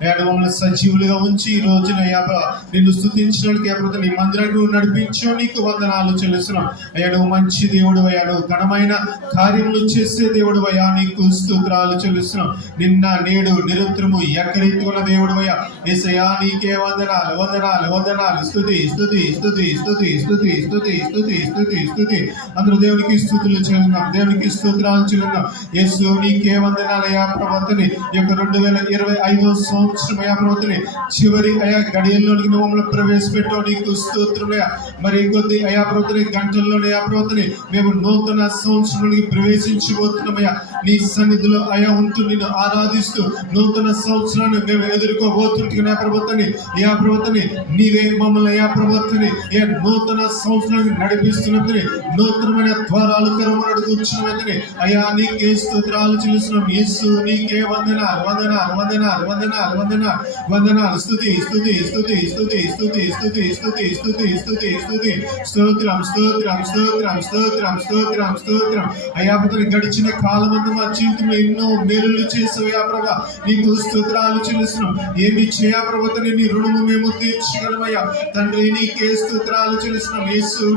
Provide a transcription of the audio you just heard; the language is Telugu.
అయ్యా మమ్మల్ని సజీవులుగా ఉంచి ఈ రోజున అయ్యా నిన్ను స్తుతించడానికి అయ్యా నీ మందిరాన్ని నువ్వు నడిపించో నీకు వందనాలు చెల్లిస్తున్నాం. అయ్యా నువ్వు మంచి దేవుడు అయ్యా, నువ్వు ఘనమైన కార్యములు చేసే దేవుడు అయ్యా, నీకు స్తోత్రాలు చెల్లిస్తున్నాం. నిన్న నేడు నిరంతరము ఏకరీతిగా దేవుడు అయ్యా. యేసయ్యా నీకే వందనాలు వందనాలు వందనాలు. స్తుతి స్తుతి స్తుతి స్తుతి స్తుతి స్తుతి స్తుతి స్తుతి స్తుతి. అందరూ దేవునికి స్తుతులు చెల్లిద్దాం, దేవునికి స్తోత్రాలు చెల్లిద్దాం. యేసు నీకే వందనాలు అయ్యా ప్రవర్తని. ఈ యొక్క 2025 సంవత్సరం అయ్యా ప్రవర్తని చివరి అయా గడియల్లోనికి నువ్వు మమ్మల్ని ప్రవేశపెట్టావు, నీకు స్తోత్రమయ్యా. మరి కొద్ది అయా ప్రవర్తని గంటల్లోనే అయా ప్రవర్తని మేము నూతన సంవత్సరంలోకి ప్రవేశించబోతున్నామయ్యా. నీ సన్నిధిలో అయా ఉంటూ నిన్ను ఆరాధిస్తూ నూతన సంవత్సరాన్ని మేము ఎదుర్కోబోతుంటున్నా ప్రవర్తని. అయా ప్రవర్తని నీవే మమ్మల్ని అయా ప్రవర్తని ఏ నూతన సంవత్సరానికి నడిపిస్తున్నదని, నూతనమైన ద్వారాలు తెరవమని కూర్చున్నదని అయా నీకే స్తోత్రాలు చెల్లిస్తున్నాం. యేసు నీకే వందనాలు వందనాలు వందనాలు వందనాలు వందనాలు వందనాలు. స్తుతి స్తుతి స్తుతి స్తుతి స్తుతి స్తుతి స్తుతి స్తుతి స్తుతి స్తుతి. స్తోత్రం స్తోత్రం స్తోత్రం స్తోత్రం స్తోత్రం స్తోత్రం. అయా ప్రతి గడిచిన కాలమందు మా జీవితంలో ఎన్నో మేలులు చేసావయ్యా ప్రభా, నీకు స్తోత్రాలు చెల్లిస్తున్నాం. ఏమి చేయా ప్రభుత్వ నీ రుణము మేము తీర్చగలమయ్యా తండ్రి, నీకే స్తోత్రాలు చెల్లిస్తున్నాం. యేసు